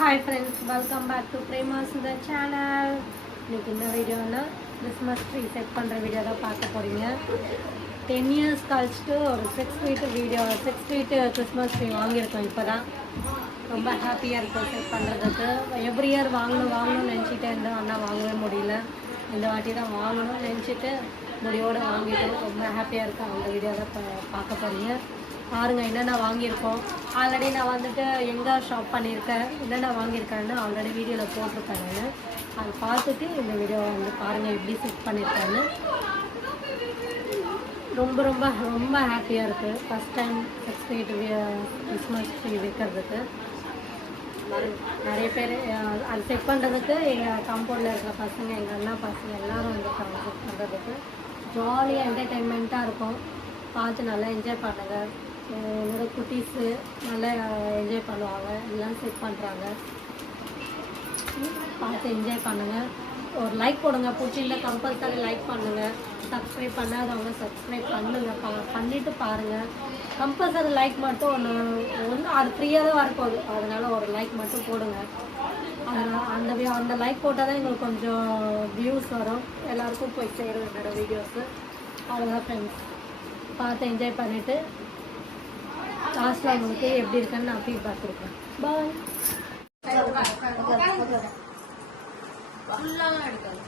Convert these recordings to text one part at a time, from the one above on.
Hi friends, welcome back to Prema's the channel. இன்னைக்கு இந்த வீடியோனா Christmas tree set பண்ணுற video தான் பார்க்க போகிறீங்க. 10 years கழிச்சுட்டு ஒரு 6 feet video 6 feet Christmas tree வாங்கியிருக்கோம். இப்போ தான் ரொம்ப ஹாப்பியாக இருக்கும் செட் பண்ணுறதுக்கு. எவ்ரி இயர் வாங்கணும்னு நினச்சிட்டே இருந்தேன், ஆனால் வாங்கவே முடியல. இந்த வாட்டி தான் வாங்கணும்னு நினச்சிட்டு முடியோடு வாங்கிட்டு ரொம்ப ஹாப்பியாக இருக்கும். அந்த வீடியோ தான் பார்க்க போகிறீங்க. பாருங்கள் என்னென்ன வாங்கியிருக்கோம். ஆல்ரெடி நான் வந்துட்டு எங்கே ஷாப் பண்ணியிருக்கேன், என்னென்ன வாங்கியிருக்கேன்னு ஆல்ரெடி வீடியோவில் போட்டிருக்கேன். நான் அதை பார்த்துட்டு இந்த வீடியோவை வந்து பாருங்கள் எப்படி செட் பண்ணியிருக்கேன்னு. ரொம்ப ரொம்ப ரொம்ப ஹாப்பியாக இருக்குது. First time 6 feet Christmas tree வைக்கிறதுக்கு. நிறைய பேர் அது செட் பண்ணுறதுக்கு எங்கள் காம்பவுண்டில் இருக்கிற பசங்க, எங்கள் அண்ணா பசங்க எல்லோரும் வந்துருக்காங்க செட் பண்ணுறதுக்கு. ஜாலியாக என்டர்டெயின்மெண்ட்டாக இருக்கும். பார்த்து நல்லா என்ஜாய் பண்ணுங்கள். என்னோட குட்டீஸு நல்லா என்ஜாய் பண்ணுவாங்க. எல்லாம் செட் பண்ணுறாங்க, பார்த்து என்ஜாய் பண்ணுங்கள். ஒரு லைக் போடுங்க, பிடிச்சிருந்தா கம்பல்சரி லைக் பண்ணுங்கள். சப்ஸ்கிரைப் பண்ணாதவங்க சப்ஸ்கிரைப் பண்ணுங்கள், பண்ணிவிட்டு பாருங்கள். கம்பல்சரி லைக் மட்டும் ஒன்று அது ஃப்ரீயாக தான் வரப்போகுது, அதனால் ஒரு லைக் மட்டும் போடுங்க. அந்த லைக் போட்டால் தான் எங்களுக்கு கொஞ்சம் வியூஸ் வரும், எல்லாருக்கும் போய் சேரும் என்னோடய வீடியோஸு. அவ்வளோதான் ஃப்ரெண்ட்ஸ், பார்த்து என்ஜாய் பண்ணிவிட்டு லாஸ்ட்டில் உங்களுக்கு எப்படி இருக்குன்னு நான் ஃபீட்பேக் கொடுப்பேன். Bye.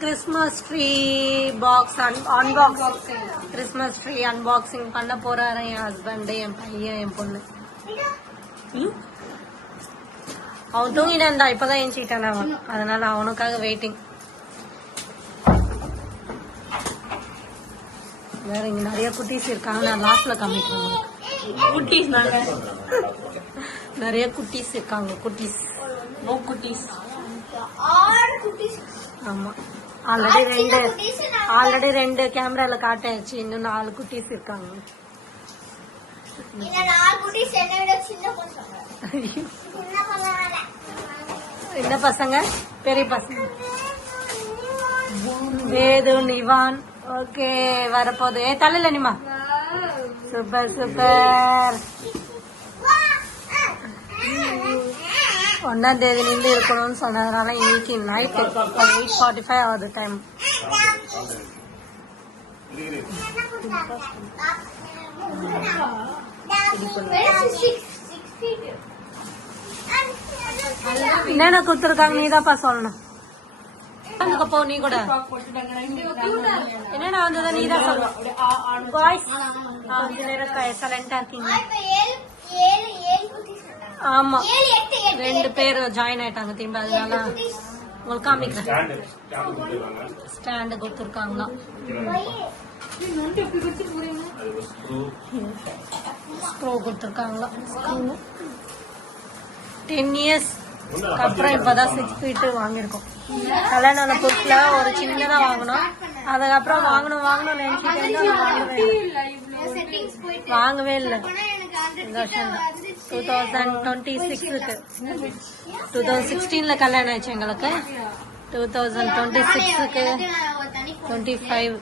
Christmas tree box unboxing, Christmas tree unboxing பண்ண போறாரு என் ஹஸ்பண்டு, என் பையன், என் பொண்ணு. அவன் தூங்கிட்டான் தான், இப்பதான் எஞ்சிட்டான் அவன், அதனால அவனுக்காக வெயிட்டிங். வேற இங்க நிறைய குட்டீஸ் இருக்காங்க, நான் லாஸ்ட்ல காமிக்கிறேன். குட்டீஸ் நிறைய குட்டீஸ் இருக்காங்க. குட்டீஸ் ஆமா, ஆல்ரெடி ரெண்டு கேமரால காட்டாச்சு. இன்னும் 4 குட்டீஸ் இருக்காங்க. என்ன பசங்க? பெரிய பசங்க வேது, நிவான். ஓகே, வரப்போகுது. தலையில நிமா. Super super. 1ஆம் தேதியிலிருந்து இருக்கணும்னு சொன்னதுனால இன்னைக்கு நைட் 8:45 ஆகுது டைம். என்னென்ன கொடுத்துருக்காங்க நீதான்ப்பா சொல்லணும். போ நீ கூட என்னென்ன வந்ததா நீதான் சொல்லணும். எக்ஸலண்டா இருக்கீங்க. ஆமா, 2 பேர் ஜாயின் ஆயிட்டாங்க திரும்ப, அதனால உங்களுக்கு காமிக்கிறேன். ஸ்டாண்டு கொடுத்துருக்காங்களா, ஸ்க்ரூ கொடுத்துருக்காங்களா. 10 years அப்புறம் இப்பதான் 6 feet வாங்கியிருக்கோம். கல்யாண புதுசுல ஒரு சின்னதா வாங்கணும், அதுக்கப்புறம் வாங்கணும்னு நினைச்சிட்டு வாங்கவே இல்லை. இந்த வருஷம் 2026க்கு 2016ல கல்யாணம் ஆயிடுச்சு எங்களுக்கு. 2026க்கு 25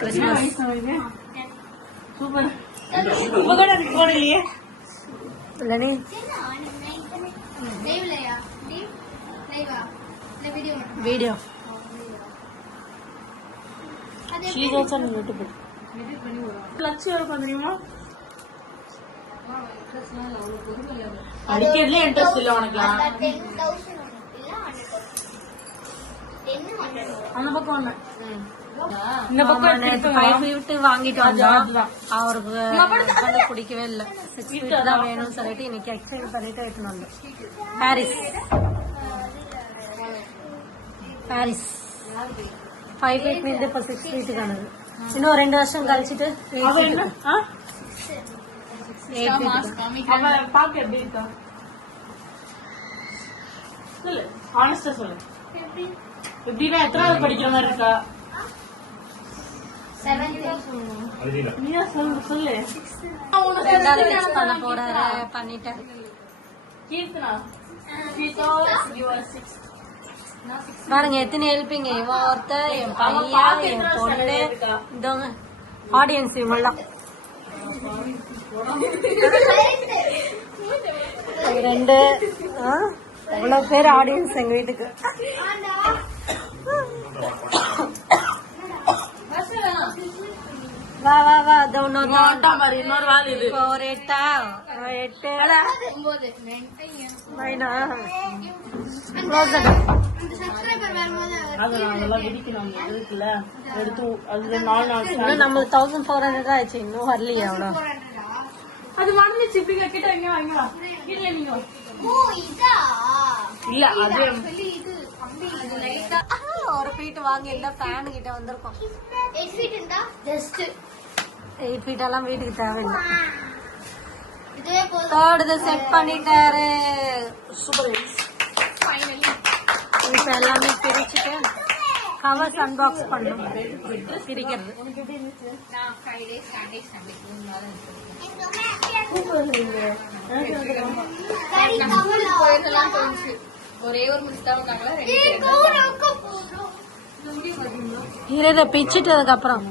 கிறிஸ்மஸ். இல்லனே வீடியோ யூடியூப் அடிக்கிறதுல இன்ட்ரெஸ்ட் இல்ல உனக்கு. அந்த பக்கம் இந்த பக்கம் 5 feet வாங்கிட்டு வந்தோம். அவருக்கு பிடிக்கவே இல்லை, 6 feet தான் வேணும்னு சொல்லிட்டு இன்னைக்கு எக்ஸ்சேஞ்ச் பண்ணிட்டு எடுத்துன்னு வந்தோம். பாரிஸ் 5 feet நின்று இப்ப 6 feet காணுது. இன்னும் 2 வருஷம் கழிச்சுட்டு 8 feet. எத்தனாவது படிக்கிற மாதிரி இருக்கா? பண்ண போறாரு, பண்ணிட்டேன். பாருங்க எத்தனை ஹெல்பிங்க. இவன் ஒருத்த, என் பையன், என் பொண்ணு, இதோங்க ஆடியன்ஸ் இவங்கெல்லாம். 2 அவ்வளவு பேர் ஆடியன்ஸ் எங்க வீட்டுக்கு. வா வா வா இன்னொரு வால் இது ஒரு 8 நம்ம 1400 ஆயிடுச்சு. இன்னும் வரலையே அவ்வளோ. அது வந்துச்சு கிட்ட இல்ல அது ஒரு ஃபீட் வாங்கி இருந்தா ஃபேன் கிட்ட வந்திருக்கோம். 8 feet எல்லாம் வீட்டுக்கு தேவையில்லை. தேர்டு செட் பண்ணிட்டாரு. சூப்பர். இப்ப எல்லாமே பிரிச்சுட்டு கவர்ஸ் அன்பாக்ஸ் பண்ணும். பிரிக்கிறது ஒரே ஒரு இதை பிச்சுட்டதுக்கு அப்புறம்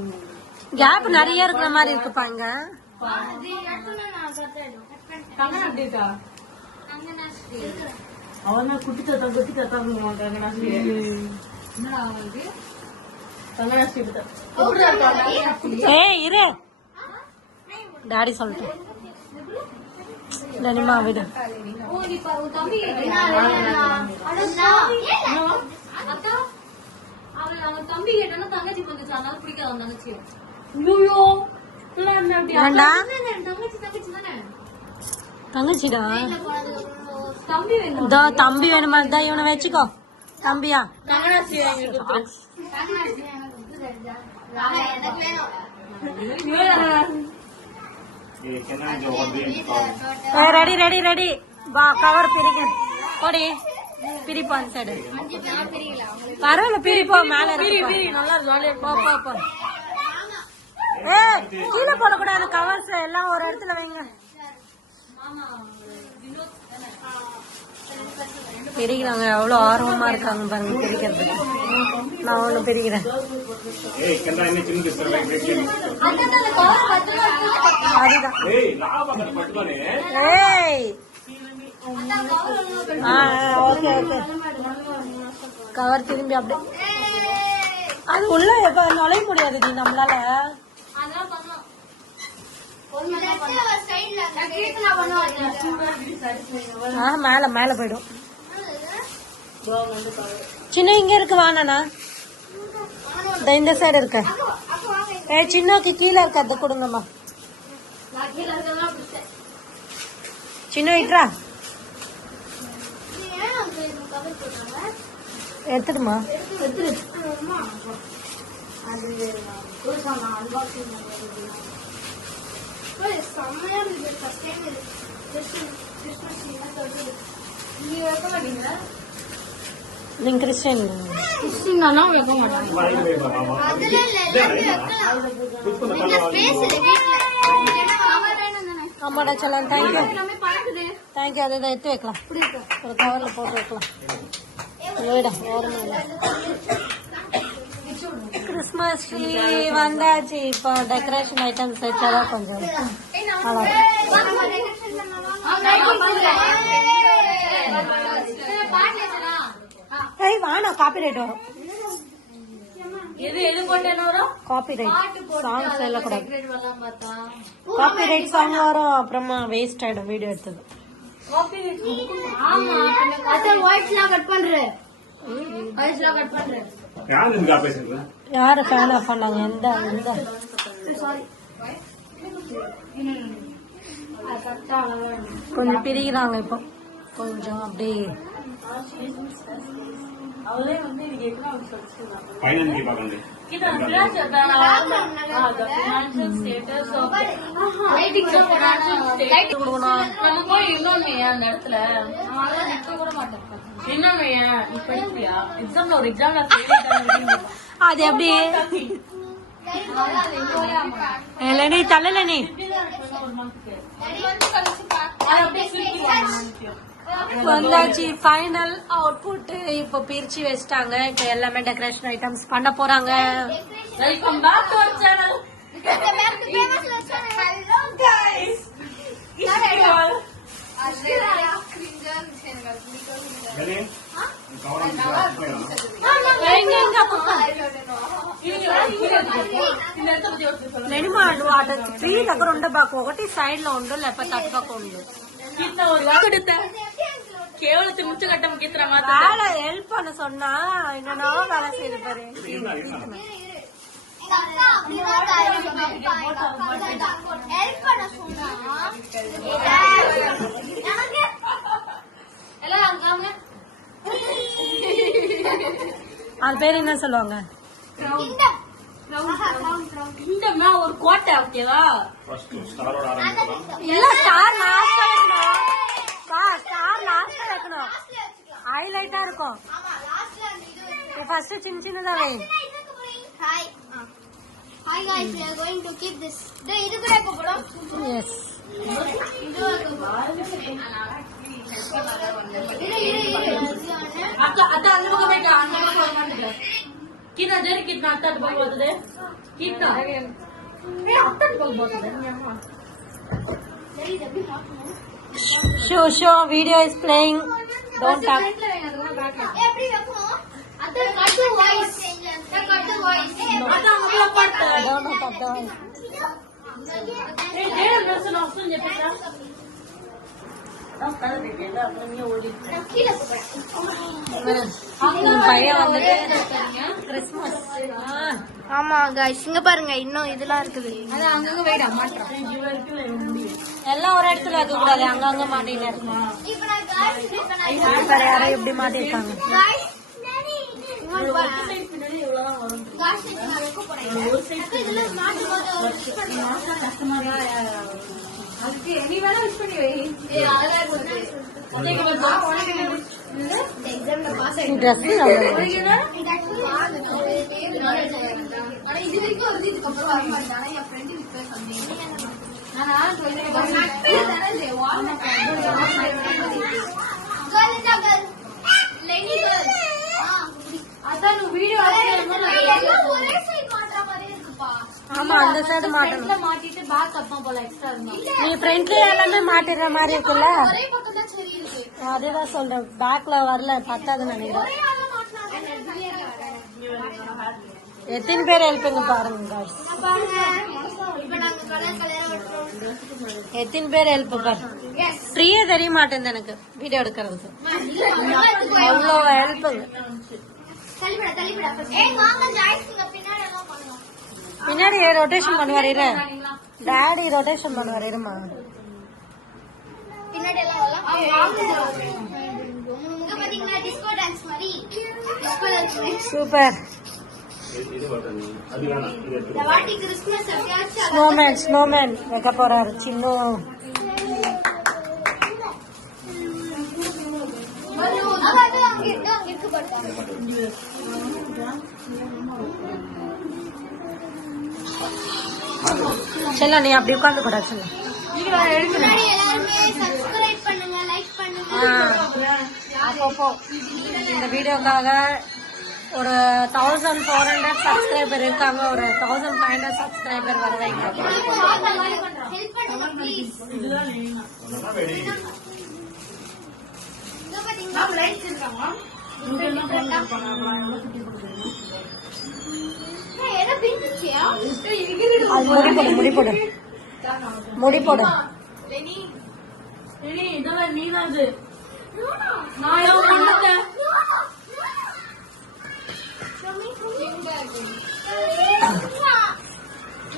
கேப் நிறைய இருக்கிற மாதிரி இருக்குப்பா இங்க. இரு டாடி சொல்லிட்டேன். தனிமா விடு. தம்பி கேட்டா தங்கச்சி வந்துச்சு, அதனால பிடிக்காத தங்கச்சி. தங்கச்சிடா தம்பி வேணுமா? தான் இவனை வச்சுக்கோ. தம்பியா ரெடி ரெடி ரெடி. வா கவர் பிரிக்க போடி. பிரிப்போம் அந்த சைடு. பரவாயில்ல பிரிப்போம். மேல நல்லா போ போ போ. கீழே போடக்கூடாது. கவர்ஸ் எல்லாம் ஒரு இடத்துல வைங்க. பிரிக்கிறாங்க. எவ்வளவு ஆர்வமா இருக்காங்க பாருங்க பிரிக்கிறதுக்கு. நான் ஒண்ணு பிரிக்கிறேன். கவர் திரும்பி அப்படியே அது உள்ள எப்ப நுழைய முடியாது நம்மளால. மேல மேல போயிடும். சின்ன இங்க இருக்கு. வானா இந்த சைடு இருக்க. சின்னக்கு கீழே இருக்க. அதை கொடுங்கம்மா. சின்ன இட்ரா எடுத்துடுமா. நீங்க கிறிஸ்டியன் வைக்க மாட்டாங்க. ஆமாடா சொல்லலாம். Thank you thank you. அதை தான் எடுத்து வைக்கலாம். ஒரு கவர்ல போட்டு வைக்கலாம். கிறிஸ்மஸ் ட்ரீ வந்தாச்சு. இப்போ டெக்கரேஷன் ஐட்டம்ஸ் வச்சாதான் கொஞ்சம் வானா காப்பி ரைட் வரும். காப்பி ரைட் சாங்ஸ் எல்லாம் கூட காப்பி ரைட் சாங் வரும். அப்புறமா வேஸ்ட் ஆயிடும் வீடியோ எடுத்தது. யாரு ஃபேன் ஆஃப் பண்ணாங்க? எந்த கொஞ்சம் பிரிக்கிறாங்க. இப்போ கொஞ்சம் அப்படியே அது எப்படி நீ தள்ளல நீ வந்தாச்சு. ஃபைனல் அவுட்புட் இப்போ பிரிச்சு வச்சிட்டாங்க. இப்போ எல்லாமே டெக்கரேஷன் ஐட்டம்ஸ் பண்ண போறாங்க. Welcome back to our channel. Hello guys. Tree దగ్గర ఉండబాకు ఒకటి సైడ్ లో ఉండు లేకపోతే అటుపక్క ఉండు கேவலத்தை முச்ச கட்டம் கீத்துற மாதிரி வேலை ஹெல்ப் பண்ண சொன்னா என்னன்னா வேலை செய்து பாரு அது பேர் என்ன சொல்லுவாங்க ஒரு கோட்டை ஓகேவா இல்ல ஸ்டார் லாஸ்டா வைக்கணும் ஸ்டார் லாஸ்டா வைக்கணும் ஹைலைட்டா இருக்கும் ஃபர்ஸ்ட் சின்ன சின்னதா வை Hi guys, we are going to keep this. இது கூட போறோம். Yes. आता अंदर को बैठा अंदर को फोन कर दे कितना देर कितना आता बोल बोल दे कितना ए आता बोल बोल दे Show video is playing. Don't talk. எப்படி வைக்கணும் அத கட் வாய்ஸ் கட் வாய்ஸ் आता हमला पड़ता है Don't talk down. ए डेढ़ वर्ष ऑप्शन చెప్పేసా நான் கரெக்ட் கேட்டா நீ ஓடி கீழ போறேன் பையன் வந்துட்டு கிறிஸ்மஸ் ஆமா गाइस இங்க பாருங்க இன்னும் இதெல்லாம் இருக்குது அது அங்கங்க வைடா மாட்டறோம் எல்லாம் ஒரு இடத்துல வைக்க கூடாது அங்கங்க மாட்டிட்டே இருக்கும் இப்போ நான் गाइस வேற யாரோ எப்படி மாட்டிருக்காங்க गाइस ஒரு சைடு பின்னாடி இவ்வளவுதான் வரும் गाइस நான் வைக்க போறேன் ஒரு சைடு இதுல மாட்டும்போது கஷ்டமா அதுக்கு நீ வேணா விஷ் பண்ணி வை ஏய் அதெல்லாம் இருக்கு அதேக்கு வந்து எக்ஸாம்ல பாஸ் ட்ரெஸ் ஆனா இது வரைக்கும் வருது இதுக்கு அப்புறம் வர மாட்டானே என் ஃப்ரெண்ட் இப்ப சொன்னீங்க நானா அதான் வீடியோ ஒரே சைடு மாட்டற மாதிரி இருக்குப்பா ஆமா அந்த சைடு மாட்டணும் மாட்டிட்டு பேக் அப்பா போல எக்ஸ்ட்ரா இருந்தா நீ ஃப்ரண்ட்ல எல்லாமே மாட்டிற மாதிரி இருக்குல்ல ஒரே பக்கம் தான் சரி இருக்கு அதுதான் சொல்றேன் பேக்ல வரல பத்தாதுன்னு நினைக்கிறேன் ஒரே ஆள மாட்டறாங்க எத்தனை பேர் ஹெல்ப்புங்க பாருங்க guys. இப்ப நாங்க கலர் கலரா வெட்டுறோம் எத்தனை பேர் ஹெல்ப் பாரு ஃப்ரீயே தெரிய மாட்டேங்குது எனக்கு வீடியோ எடுக்கிறதுக்கு அவ்வளோ ஹெல்ப்புங்க தள்ளிவிடா ஏய் வாங்க ஜாய்ஸ் இங்க பின்னாடி எல்லாம் பண்ணலாம் பின்னாடி ரொட்டேஷன் பண்ணுவாரு இரு டாடி ரொட்டேஷன் பண்ணுவாரு இருமா பின்னாடி எல்லாம் இங்க பாத்தீங்கன்னா டிஸ்கோ டான்ஸ் மாதிரி டிஸ்கோ டான்ஸ் சூப்பர் வாட்டி கிறிஸ்மஸ் அப்படியாச்சு ஸ்னோமேன் வைக்க போறாரு சின்ன அது அங்க இருக்கு பாருங்க செல்ல நீ அப்படி உட்காந்து கூட சொல்ல முன்னாடி எல்லாருமே சப்ஸ்கிரைப் பண்ணுங்க லைக் பண்ணுங்க அப்பப்போ இந்த வீடியோக்காக ஒரு 1400 சப்ஸ்கிரைபர் இருக்காங்க ஒரு 1500 சப்ஸ்கிரைபர் வர வைங்க ஹெல்ப் பண்ணுங்க ப்ளீஸ் இங்க பாத்தீங்கன்னா லைட்ஸ் இருக்காங்க ஏதோ பிஞ்சிச்சியா அது முடி போடு இதெல்லாம் நீதான் அது நான் எவ்வளவு பண்ணேன்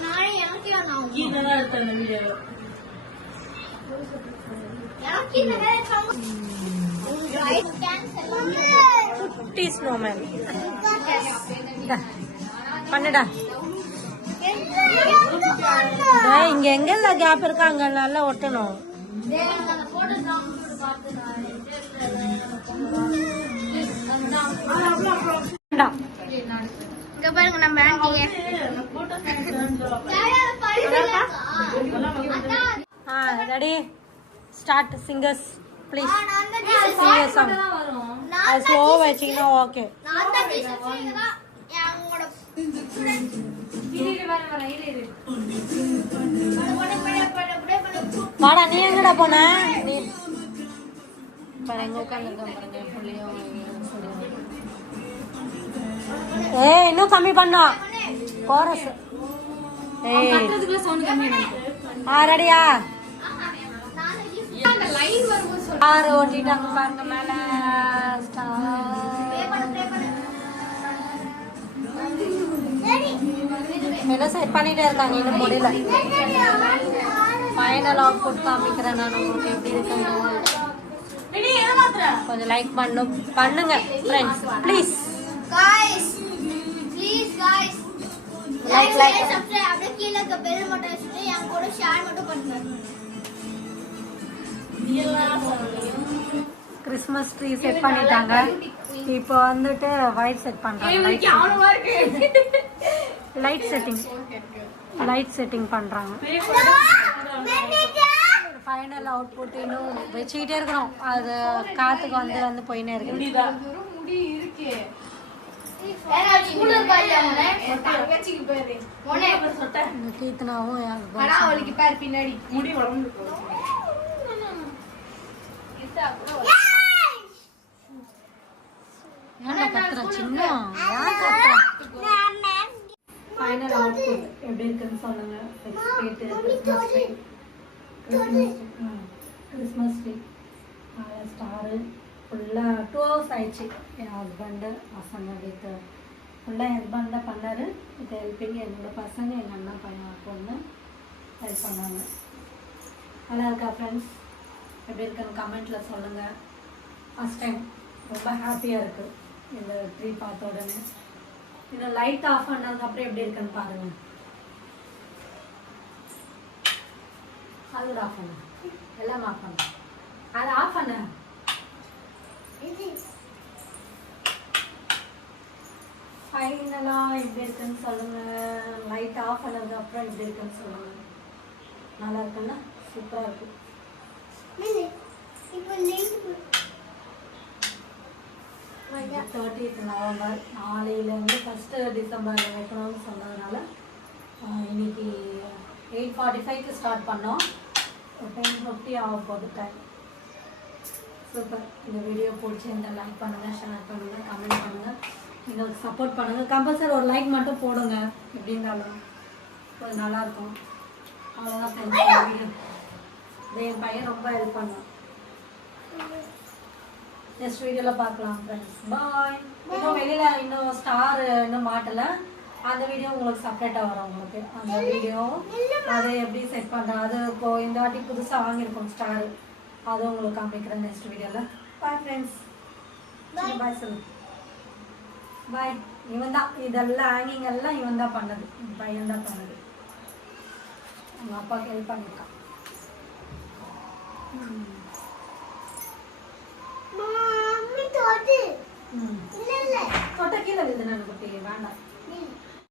நானே எனக்கு நான் கீழதான் எடுத்தேன் அந்த வீடியோ எனக்கு இந்த வேலை ரைட் கேன்சல் குட்டி ஸ்னோமேன் பண்ணுடா இங்க எங்கெல்லாம் கேப் இருக்கா அங்க நல்லா ஒட்டணும் இங்க பாருங்க நம்ம ஆண்டிங்க ready start singers please singer song அது ஸ்லோ வச்சிங்கன்னா ஓகே வாடா நீ எங்கடா போன நீ பாரு எங்க உட்காந்துருக்கேன் பாருங்க புள்ளியும் ஏய் இன்னும் கம்மி பண்ணா கோரஸ் ஏய் கத்துறதுக்குள்ள சவுண்ட் கம்மியா ரெடியா அந்த லைன் வரும்போது ஸ்டார் ஓட்டிட்டாங்க பாருங்க மேல ஸ்டார் என்ன செட் பண்ணிட்டே இருக்காங்க இன்னும் முடியல ஃபைனல் அவுட்புட் காமிக்கிறேன் நான் உங்களுக்கு எப்படி இருக்குன்னு கொஞ்சம் லைக் பண்ணுங்க friends please guys please guys like subscribe அப்படியே கீழ இருக்க பெல் மட்டும் வச்சுட்டு என் கூட ஷேர் மட்டும் பண்ணுங்க கிறிஸ்மஸ் ட்ரீ செட் பண்ணிட்டாங்க இப்போ வந்துட்டு ஒயிட் செட் பண்றாங்க லைட் செட்டிங் பண்றாங்க ஃபைனல் அவுட்புட் இன்னும் வச்சுக்கிட்டே இருக்கிறோம் அது காத்துக்கு வந்து போயினே இருக்கு கீர்த்தனாவும் பின்னாடி சின்ன ஃபைனல் அவுட்புட் எப்படி இருக்குன்னு சொல்லுங்க கிறிஸ்மஸ் ட்ரீ ஸ்டாரு ஃபுல்லாக 2 hours ஆயிடுச்சு என் ஹஸ்பண்டு பசங்க வித்து ஃபுல்லாக என் ஹஸ்பண்ட் தான் பண்ணார் வித் ஹெல்ப்பிங் என்னோடய பசங்க எங்கள் அண்ணா பையன் பொண்ணு ஹெல்ப் பண்ணாங்க நல்லா இருக்கா ஃப்ரெண்ட்ஸ் எப்படி இருக்குன்னு கமெண்ட்டில் சொல்லுங்கள் ஃபஸ்ட் டைம் ரொம்ப ஹாப்பியாக இருக்குது இந்த ட்ரீ பார்த்த உடனே இந்த லைட் ஆஃப் பண்ணதுக்கப்புறம் எப்படி இருக்குன்னு பாருங்கள் அது ஆஃப் பண்ணு எல்லாம் ஆஃப் பண்ணு அதை ஆஃப் பண்ணு ஃபைனலாக எப்படி இருக்குன்னு சொல்லுங்கள் லைட் ஆஃப் பண்ணதுக்கப்புறம் எப்படி இருக்குன்னு சொல்லுங்கள் நல்லா இருக்குல்ல சூப்பராக இருக்கும் இப்போ 30th November நாளையிலேருந்து 1st December வைக்கணும்னு சொன்னதுனால இன்னைக்கு 8:45க்கு ஸ்டார்ட் பண்ணோம் 10:50 ஆக போகுது டைம் சூப்பர் இந்த வீடியோ பிடிச்சிருந்தா லைக் பண்ணுங்கள் ஷேர் பண்ணுங்கள் கமெண்ட் பண்ணுங்கள் எங்களுக்கு சப்போர்ட் பண்ணுங்கள் கம்பல்சரி ஒரு லைக் மட்டும் போடுங்க எப்படி இருந்தாலும் கொஞ்சம் நல்லாயிருக்கும் அவ்வளோதான் ஃப்ரெண்ட்ஸ் வீடியோ இது என் பையன் ரொம்ப ஹெல்ப் பண்ணுவான் நெக்ஸ்ட் வீடியோவில் பார்க்கலாம் ஃப்ரெண்ட்ஸ் பாய் இன்னும் வெளியில் இன்னும் ஸ்டார் இன்னும் மாட்டலை அந்த வீடியோ உங்களுக்கு செப்பரேட்டாக வரும் உங்களுக்கு அந்த வீடியோ அதை எப்படி செட் பண்ணுறேன் அது இப்போது இந்த வாட்டி புதுசாக வாங்கியிருக்கோம் ஸ்டார் அதுவும் உங்களுக்கு காமிக்கிறேன் நெக்ஸ்ட் வீடியோவில் பாய் ஃப்ரெண்ட்ஸ் பாய் சொல்லு பாய் இவன் தான் இதெல்லாம் ஹேங்கிங் எல்லாம் இவன் தான் பண்ணது என் பையன் தான் பண்ணது அவங்க அப்பாவுக்கு ஹெல்ப் பண்ணியிருக்கான் தொட்ட கீழே விழுது நான் குட்டி வேண்டாம்